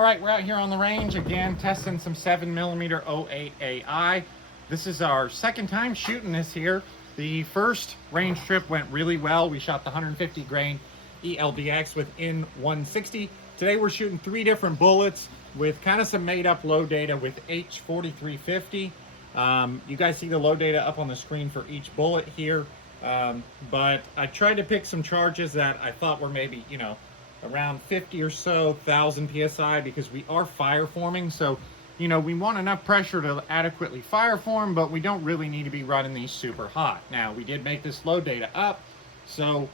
All right, we're out here on the range again, testing some 7mm 08 AI. This is our second time shooting this here. The first range trip went really well. We shot the 150 grain ELD-X with N160. Today we're shooting 3 different bullets with kind of some made up low data with H4350. You guys see the low data up on the screen for each bullet here. But I tried to pick some charges that I thought were maybe, you know, around 50 or so thousand PSI, because we are fire forming. So, you know, we want enough pressure to adequately fire form, but we don't really need to be running these super hot. Now, we did make this low data up, so,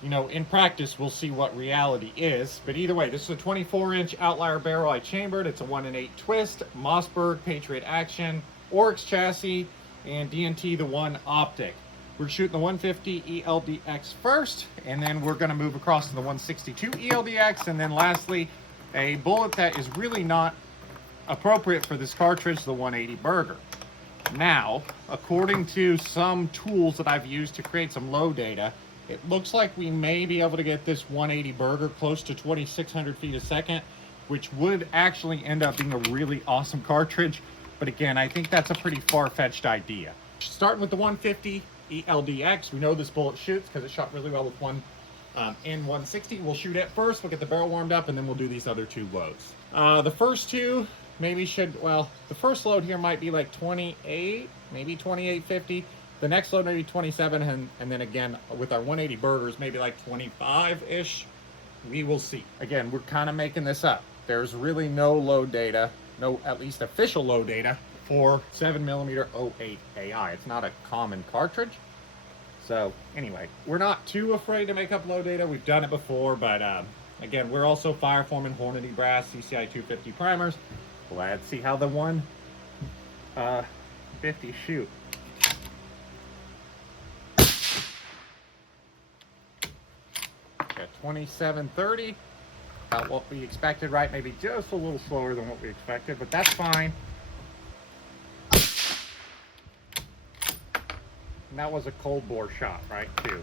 you know, in practice, we'll see what reality is. But either way, this is a 24-inch outlier barrel I chambered. It's a 1-in-8 twist, Mossberg, Patriot Action, Oryx chassis, and DNT the 1 optic. We're shooting the 150 ELD-X first, and then we're going to move across to the 162 ELD-X, and then lastly, a bullet that is really not appropriate for this cartridge, the 180 Burger. Now, according to some tools that I've used to create some low data, it looks like we may be able to get this 180 Burger close to 2,600 feet a second, which would actually end up being a really awesome cartridge. But again, I think that's a pretty far-fetched idea. Starting with the 150 ELD-X, we know this bullet shoots because it shot really well with one N160. We'll shoot it first, we'll get the barrel warmed up, and then we'll do these other 2 loads. The first 2 maybe should, well, the first load here might be like 28, maybe 2850. The next load maybe 27, and then again with our 180 Burgers, maybe like 25-ish. We will see. Again, we're kind of making this up. There's really no load data, no at least official load data for 7mm 08 AI. It's not a common cartridge. So anyway, we're not too afraid to make up low data. We've done it before, but again, we're also fire forming Hornady brass CCI 250 primers. Let's see how the 150 shoot. Okay, 2730. About what we expected, right? Maybe just a little slower than what we expected, but that's fine. And that was a cold bore shot, right, too.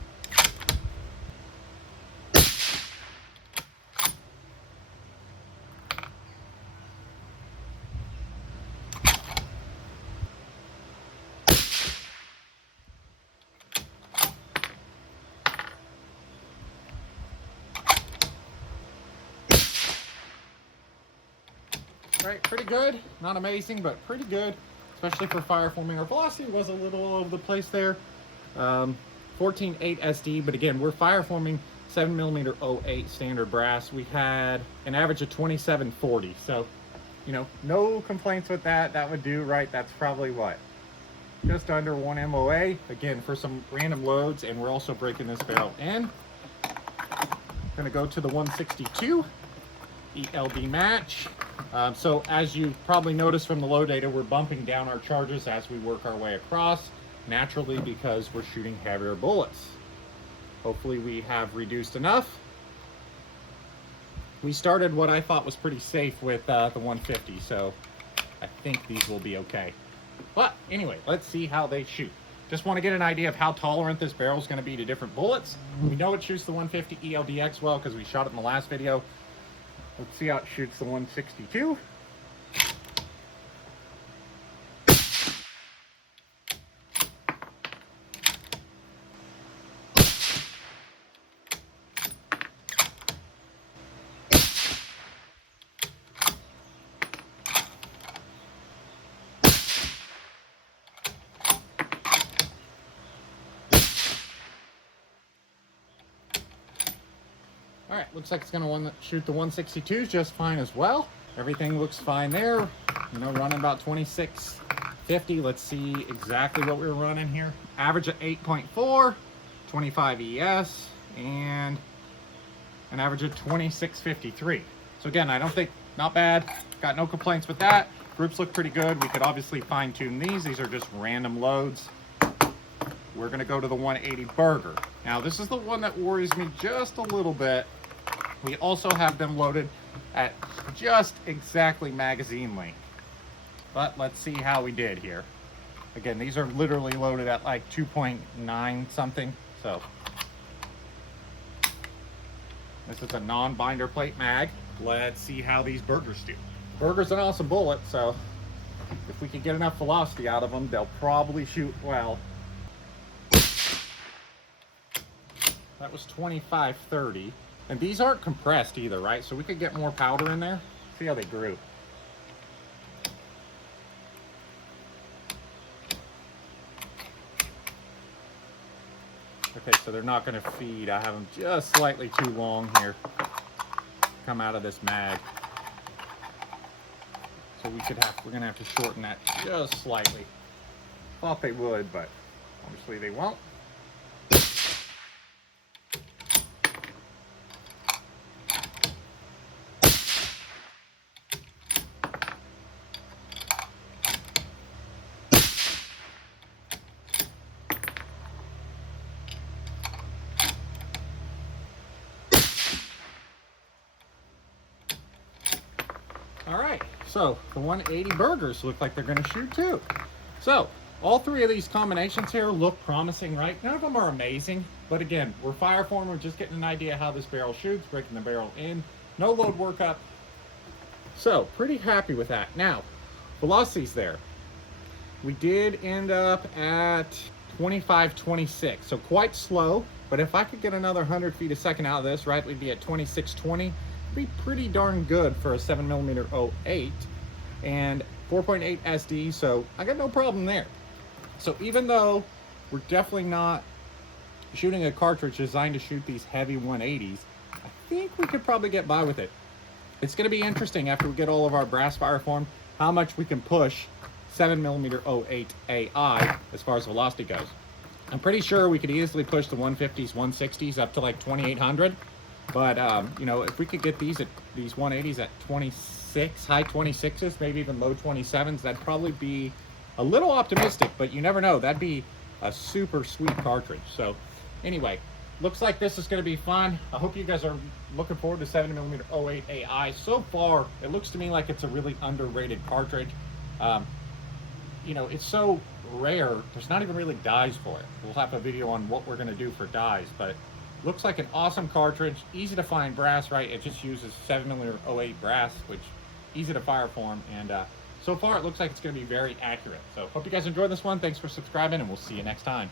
Right, pretty good. Not amazing, but pretty good, especially for fire forming. Our velocity was a little all over the place there. 14.8 SD, but again, we're fire forming 7mm 08 standard brass. We had an average of 2740, so, you know, no complaints with that. That would do, right? That's probably what? Just under 1 MOA, again, for some random loads, and we're also breaking this barrel in. Gonna go to the 162 ELD match. So as you probably noticed from the low data, we're bumping down our charges as we work our way across, naturally, because we're shooting heavier bullets. Hopefully we have reduced enough. We started what I thought was pretty safe with the 150, so I think these will be okay. But anyway, let's see how they shoot. Just want to get an idea of how tolerant this barrel is going to be to different bullets. We know it shoots the 150 ELD-X well because we shot it in the last video. Let's see how it shoots the 162. All right, looks like it's gonna shoot the 162s just fine as well. Everything looks fine there. You know, running about 2650. Let's see exactly what we were running here. Average of 8.4, 25 ES, and an average of 2653. So again, I don't think, not bad. Got no complaints with that. Groups look pretty good. We could obviously fine tune these. These are just random loads. We're gonna go to the 180 Burger. Now this is the one that worries me just a little bit. We also have them loaded at just exactly magazine length. But let's see how we did here. Again, these are literally loaded at like 2.9 something. So this is a non-binder plate mag. let's see how these burgers do. Burger's an awesome bullet, so if we can get enough velocity out of them, they'll probably shoot well. That was 25-30. And these aren't compressed either, right? So we could get more powder in there. See how they grew. Okay, so they're not going to feed. I have them just slightly too long here. Come out of this mag. So we're going to have to shorten that just slightly. Thought they would, but obviously they won't. All right, so the 180 burgers look like they're going to shoot too. So all three of these combinations here look promising, right? None of them are amazing, but again, we're fireform. We're just getting an idea how this barrel shoots, breaking the barrel in, no load workup. So pretty happy with that. Now, velocity's there. We did end up at 25-26, so quite slow. But if I could get another 100 feet a second out of this, right, we'd be at 26-20. Be pretty darn good for a 7mm 08 and 4.8 SD, so I got no problem there. So even though we're definitely not shooting a cartridge designed to shoot these heavy 180s, I think we could probably get by with it. It's going to be interesting after we get all of our brass fire formed, how much we can push 7mm 08 AI as far as velocity goes. I'm pretty sure we could easily push the 150s, 160s up to like 2800. But, you know, if we could get these 180s at 26, high 26s, maybe even low 27s, that'd probably be a little optimistic, but you never know. That'd be a super sweet cartridge. So anyway, looks like this is going to be fun. I hope you guys are looking forward to 7mm 08 AI. So far, it looks to me like it's a really underrated cartridge. You know, it's so rare. There's not even really dies for it. We'll have a video on what we're going to do for dies, but looks like an awesome cartridge, easy to find brass, right? It just uses 7mm 08 brass, which easy to fire form, and so far it looks like it's going to be very accurate. So hope you guys enjoyed this one. Thanks for subscribing, and we'll see you next time.